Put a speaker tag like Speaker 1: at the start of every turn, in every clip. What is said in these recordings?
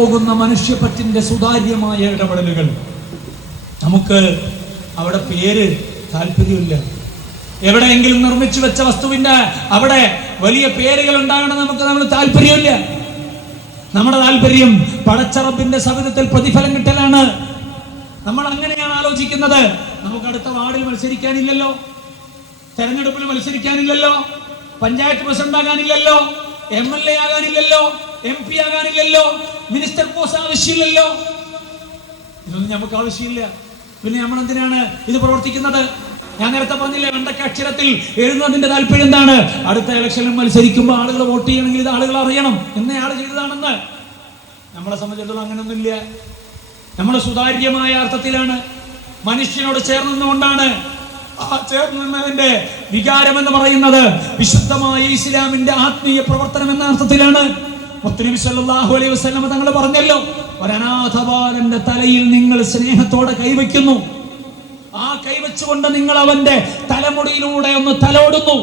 Speaker 1: പോകുന്ന മനുഷ്യപറ്റിന്റെ സുതാര്യമായ ഇടപെടലുകൾ. നമുക്ക് അവിടെ പേര് താല്പര്യമില്ല. എവിടെയെങ്കിലും നിർമ്മിച്ചു വെച്ച വസ്തുവിന്റെ അവിടെ വലിയ പേരുകൾ ഉണ്ടാകണം നമുക്ക് നമ്മൾ താല്പര്യമില്ല. നമ്മുടെ താല്പര്യം പടച്ചറപ്പിന്റെ സവിധത്തിൽ പ്രതിഫലം കിട്ടലാണ്. നമ്മൾ അങ്ങനെയാണ് ആലോചിക്കുന്നത്. നമുക്ക് അടുത്ത വാർഡിൽ മത്സരിക്കാനില്ലല്ലോ. തെരഞ്ഞെടുപ്പിൽ മത്സരിക്കാനില്ലല്ലോ. പഞ്ചായത്ത് പ്രസിഡന്റ് ആകാനില്ലല്ലോ. എം എൽ എ ആകാനില്ലല്ലോ. എം പി ആകാനില്ലല്ലോ. മിനിസ്റ്റർ പോസ്റ്റ് ആവശ്യമില്ലല്ലോ. ഇതൊന്നും നമുക്ക് ആവശ്യമില്ല. പിന്നെ നമ്മൾ എന്തിനാണ് ഇത് പ്രവർത്തിക്കുന്നത്? ഞാൻ നേരത്തെ പറഞ്ഞില്ലേ വെണ്ടക്ക അക്ഷരത്തിൽ എഴുതുന്നതിന്റെ താല്പര്യം എന്താണ്? അടുത്ത ഇലക്ഷനിൽ മത്സരിക്കുമ്പോൾ ആളുകൾ വോട്ട് ചെയ്യണമെങ്കിൽ ഇത് ആളുകൾ അറിയണം. എന്നയാൾ ചെയ്തതാണെന്ന്. നമ്മളെ സംബന്ധിച്ചിടത്തോളം അങ്ങനെയൊന്നുമില്ല നമ്മൾ സുതാര്യമായ അർത്ഥത്തിലാണ് മനുഷ്യനോട് ചേർന്നുകൊണ്ടാണ് ആ ചേർന്നതിന്റെ വികാരം എന്ന് പറയുന്നത് വിശുദ്ധമായ ഇസ്ലാമിന്റെ ആത്മീയ പ്രവർത്തനം എന്ന അർത്ഥത്തിലാണ്. സല്ലല്ലാഹു അലൈഹി വസല്ലം തങ്ങൾ പറഞ്ഞല്ലോ ഒരനാഥബാലന്റെ തലയിൽ നിങ്ങൾ സ്നേഹത്തോടെ കൈവയ്ക്കുന്നു. ആ കൈവച്ചുകൊണ്ട് നിങ്ങൾ അവന്റെ തലമുടിയിലൂടെ ഒന്ന് തലോടുന്നു.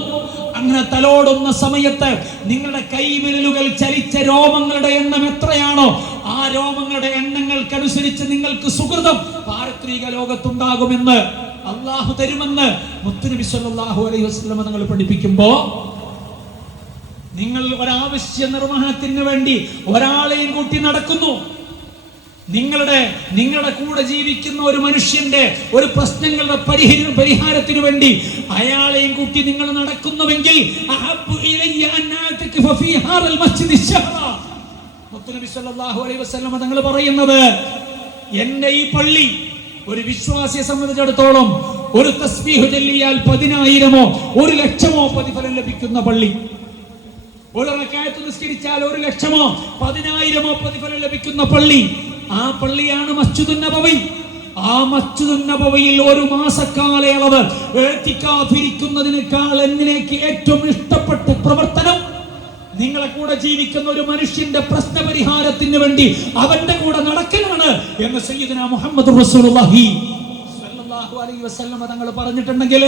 Speaker 1: അങ്ങനെ തലോടുന്ന സമയത്ത് നിങ്ങളുടെ കൈവിരലുകൾ ചലിച്ച രോമങ്ങളുടെ എണ്ണം എത്രയാണോ ആ രോമങ്ങളുടെ എണ്ണങ്ങൾക്കനുസരിച്ച് നിങ്ങൾക്ക് സുഹൃതം പാരത്രിക ലോകത്തുണ്ടാകുമെന്ന് അള്ളാഹു തരുമെന്ന് മുത്തുനബി സല്ലല്ലാഹു അലൈഹി വസല്ലം തങ്ങൾ പഠിപ്പിക്കുമ്പോ നിങ്ങൾ ഒരാവശ്യ നിർവഹണത്തിന് വേണ്ടി ഒരാളെയും കൂട്ടി നടക്കുന്നു. നിങ്ങളുടെ നിങ്ങളുടെ കൂടെ ജീവിക്കുന്ന ഒരു മനുഷ്യന്റെ ഒരു പ്രശ്നങ്ങളുടെ പരിഹര പരിഹാരത്തിനു വേണ്ടി അയാളെയും കൂട്ടി നിങ്ങൾ നടക്കുന്നുവെങ്കിൽ തങ്ങൾ പറയുന്നത് എന്റെ ഈ പള്ളി ഒരു വിശ്വാസിയെ സംബന്ധിച്ചിടത്തോളം ഒരു തസ്ബീഹ് ചൊല്ലിയാൽ പതിനായിരമോ ഒരു ലക്ഷമോ പ്രതിഫലം ലഭിക്കുന്ന പള്ളി. ഒരു റക്കായത്ത് നിസ്കരിച്ചാൽ ഒരു ലക്ഷമോ? പതിനായിരമോ പ്രതിഫലം ലഭിക്കുന്ന പള്ളി. ആ പള്ളിയാണ് മസ്ജിദുൻ നബവി ആ മസ്ജിദുൻ നബവിയിൽ ഒരു മാസക്കാലയളവ് ഏറ്റിക്കാതിരിക്കുന്നതിനേക്കാൾ എന്നിലേക്ക് ഏറ്റവും ഇഷ്ടപ്പെട്ട പ്രവർത്തനം. നിങ്ങളെ കൂടെ ജീവിക്കുന്ന ഒരു മനുഷ്യന്റെ പ്രശ്ന പരിഹാരത്തിന് വേണ്ടി അവന്റെ കൂടെ നടക്കലാണ് എന്ന് സയ്യിദന മുഹമ്മദ് റസൂലുള്ളാഹി സ്വല്ലല്ലാഹു അലൈഹി വസല്ലം തങ്ങൾ പറഞ്ഞിട്ടുണ്ടെങ്കിൽ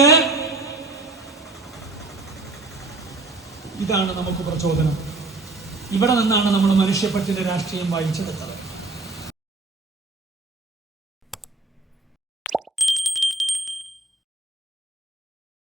Speaker 1: ഇതാണ് നമുക്ക് പ്രചോദനം. ഇവിടെ നിന്നാണ് നമ്മൾ മനുഷ്യപ്പറ്റിന്റെ രാഷ്ട്രീയം വായിച്ചെടുത്തത്.